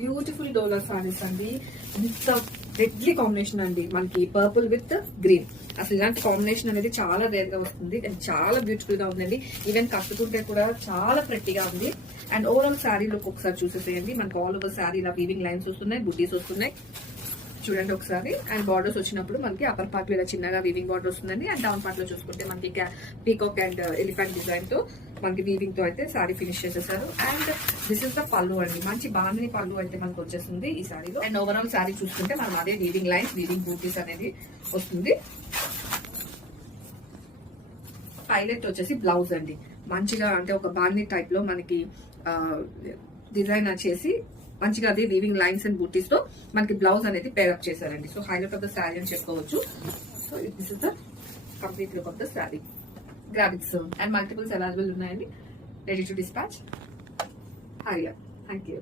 Beautiful డోలా సారీస్ అండి. ఇంత readily combination అండి, మనకి పర్పుల్ విత్ గ్రీన్. అసలు ఇలాంటి కాంబినేషన్ అనేది చాలా రేర్ గా వస్తుంది అండ్ చాలా బ్యూటిఫుల్ గా ఉందండి. ఈవెన్ కట్టుకుంటే కూడా చాలా ప్రెట్టిగా ఉంది. అండ్ ఓవరాల్ శారీ లుక్ ఒకసారి చూసేసేయండి. మనకు ఆల్ ఓవర్ శారీ ఇలా వీవింగ్ లైన్స్ వస్తున్నాయి, బుటీస్ వస్తున్నాయి చూడండి ఒకసారి. అండ్ బార్డర్స్ వచ్చినప్పుడు మనకి అప్పర్ పార్ట్ లో ఇలా చిన్నగా వీవింగ్ బార్డర్ వస్తుందండి. అండ్ డౌన్ పార్ట్ లో చూసుకుంటే మనకి పీకాక్ అండ్ ఎలిఫెంట్ డిజైన్ తో మనకి వీవింగ్ తో అయితే శారీ ఫినిష్ చేసేసారు. అండ్ దిస్ ఇస్ ద పళ్ళు అండి, మంచి బాందిని పళ్ళు అయితే మనకు వచ్చేస్తుంది ఈ శారీలో. అండ్ ఓవరాల్ శారీ చూసుకుంటే మనం అదే వీవింగ్ లైన్స్, వీవింగ్ బూటీస్ అనేది వస్తుంది. హైలైట్ వచ్చేసి బ్లౌజ్ అండి, మంచిగా అంటే ఒక బాందిని టైప్ లో మనకి డిజైన్ వచ్చేసి మంచిగా అది వీవింగ్ లైన్స్ అండ్ బూటీస్ తో మనకి బ్లౌజ్ అనేది పేరప్ చేశారండి. So highlight of the sari అని చెప్పుకోవచ్చు. So this is the complete look of the sari. Graphics and multiples available ఉన్నాయండి. Ready to dispatch. Thank you.